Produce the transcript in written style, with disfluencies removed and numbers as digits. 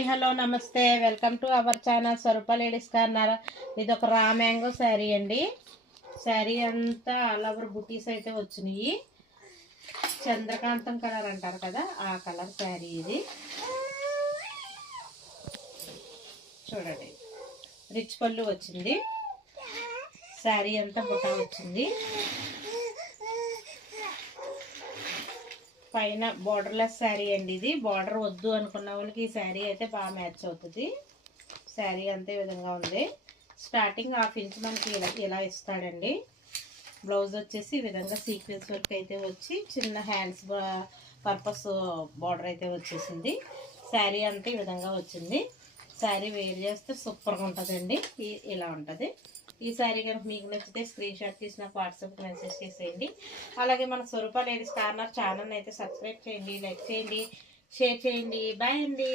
Hi hello నమస్తే welcome to our channel Swarupa ladies corner. ఇది ఒక రా మ్యాంగో శారీ అండి. శారీ అంతా ఆల్ ఓవర్ బుటీస్ అయితే వచ్చినాయి. చంద్రకాంతం కలర్ అంటారు కదా, ఆ కలర్ శారీ ఇది. చూడండి, రిచ్ పళ్ళు వచ్చింది. శారీ అంతా బుటా వచ్చింది. పైన బార్డర్లెస్ శారీ అండి. ఇది బార్డర్ వద్దు అనుకున్న వాళ్ళకి ఈ శారీ అయితే బాగా మ్యాచ్ అవుతుంది. శారీ అంతే విధంగా ఉంది. స్టార్టింగ్ హాఫ్ ఇంచ్ మనకి ఇలా ఇస్తాడండి. బ్లౌజ్ వచ్చేసి ఈ విధంగా సీక్వెన్స్ వర్క్ అయితే వచ్చి చిన్న హ్యాండ్స్ పర్పస్ బార్డర్ అయితే వచ్చేసింది. శారీ అంతా ఈ విధంగా వచ్చింది. శారీ వేర్ చేస్తే సూపర్గా ఉంటుందండి. ఇలా ఉంటుంది. ఈ శారీ కనుక మీకు నచ్చితే స్క్రీన్ షాట్ తీసి నాకు వాట్సాప్కి మెసేజ్ చేసేయండి. అలాగే మన స్వరూప లేడీస్ కార్నర్ ఛానల్ అయితే సబ్స్క్రైబ్ చేయండి, లైక్ చేయండి, షేర్ చేయండి. బాయ్ అండి.